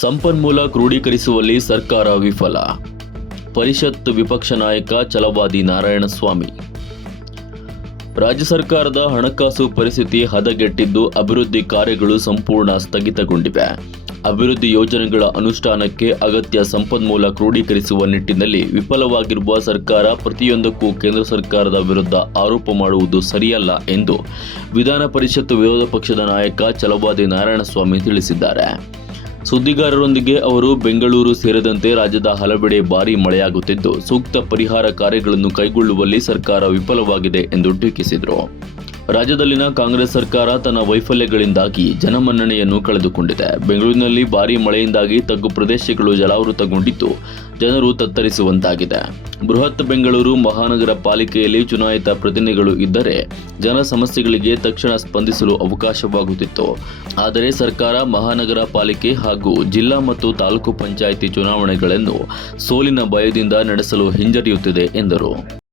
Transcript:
ಸಂಪನ್ಮೂಲ ಕ್ರೋಢೀಕರಿಸುವಲ್ಲಿ ಸರ್ಕಾರ ವಿಫಲ. ಪರಿಷತ್ ವಿಪಕ್ಷ ನಾಯಕ ಛಲವಾದಿ ನಾರಾಯಣಸ್ವಾಮಿ. ರಾಜ್ಯ ಸರ್ಕಾರದ ಹಣಕಾಸು ಪರಿಸ್ಥಿತಿ ಹದಗೆಟ್ಟಿದ್ದು, ಅಭಿವೃದ್ಧಿ ಕಾರ್ಯಗಳು ಸಂಪೂರ್ಣ ಸ್ಥಗಿತಗೊಂಡಿವೆ. ಅಭಿವೃದ್ಧಿ ಯೋಜನೆಗಳ ಅನುಷ್ಠಾನಕ್ಕೆ ಅಗತ್ಯ ಸಂಪನ್ಮೂಲ ಕ್ರೋಢೀಕರಿಸುವ ನಿಟ್ಟಿನಲ್ಲಿ ವಿಫಲವಾಗಿರುವ ಸರ್ಕಾರ ಪ್ರತಿಯೊಂದಕ್ಕೂ ಕೇಂದ್ರ ಸರ್ಕಾರದ ವಿರುದ್ಧ ಆರೋಪ ಮಾಡುವುದು ಸರಿಯಲ್ಲ ಎಂದು ವಿಧಾನ ಪರಿಷತ್ ವಿರೋಧ ಪಕ್ಷದ ನಾಯಕ ಛಲವಾದಿ ನಾರಾಯಣಸ್ವಾಮಿ ತಿಳಿಸಿದ್ದಾರೆ. ಸುದ್ದಿಗಾರರೊಂದಿಗೆ ಅವರು ಬೆಂಗಳೂರು ಸೇರಿದಂತೆ ರಾಜ್ಯದ ಹಲವೆಡೆ ಭಾರೀ ಮಳೆಯಾಗುತ್ತಿದ್ದು, ಸೂಕ್ತ ಪರಿಹಾರ ಕಾರ್ಯಗಳನ್ನು ಕೈಗೊಳ್ಳುವಲ್ಲಿ ಸರ್ಕಾರ ವಿಫಲವಾಗಿದೆ ಎಂದು ಟೀಕಿಸಿದರು. ರಾಜ್ಯದಲ್ಲಿನ ಕಾಂಗ್ರೆಸ್ ಸರ್ಕಾರ ತನ್ನ ವೈಫಲ್ಯಗಳಿಂದಾಗಿ ಜನಮನ್ನಣೆಯನ್ನು ಕಳೆದುಕೊಂಡಿದೆ. ಬೆಂಗಳೂರಿನಲ್ಲಿ ಭಾರೀ ಮಳೆಯಿಂದಾಗಿ ತಗ್ಗು ಪ್ರದೇಶಗಳು ಜಲಾವೃತಗೊಂಡಿದ್ದು, ಜನರು ತತ್ತರಿಸುವಂತಾಗಿದೆ. ಬೃಹತ್ ಬೆಂಗಳೂರು ಮಹಾನಗರ ಪಾಲಿಕೆಯಲ್ಲಿ ಚುನಾಯಿತ ಪ್ರತಿನಿಧಿಗಳು ಇದ್ದರೆ ಜನ ಸಮಸ್ಯೆಗಳಿಗೆ ತಕ್ಷಣ ಸ್ಪಂದಿಸಲು ಅವಕಾಶವಾಗುತ್ತಿತ್ತು. ಆದರೆ ಸರ್ಕಾರ ಮಹಾನಗರ ಪಾಲಿಕೆ ಹಾಗೂ ಜಿಲ್ಲಾ ಮತ್ತು ತಾಲೂಕು ಪಂಚಾಯಿತಿ ಚುನಾವಣೆಗಳನ್ನು ಸೋಲಿನ ಭಯದಿಂದ ನಡೆಸಲು ಹಿಂಜರಿಯುತ್ತಿದೆ ಎಂದರು.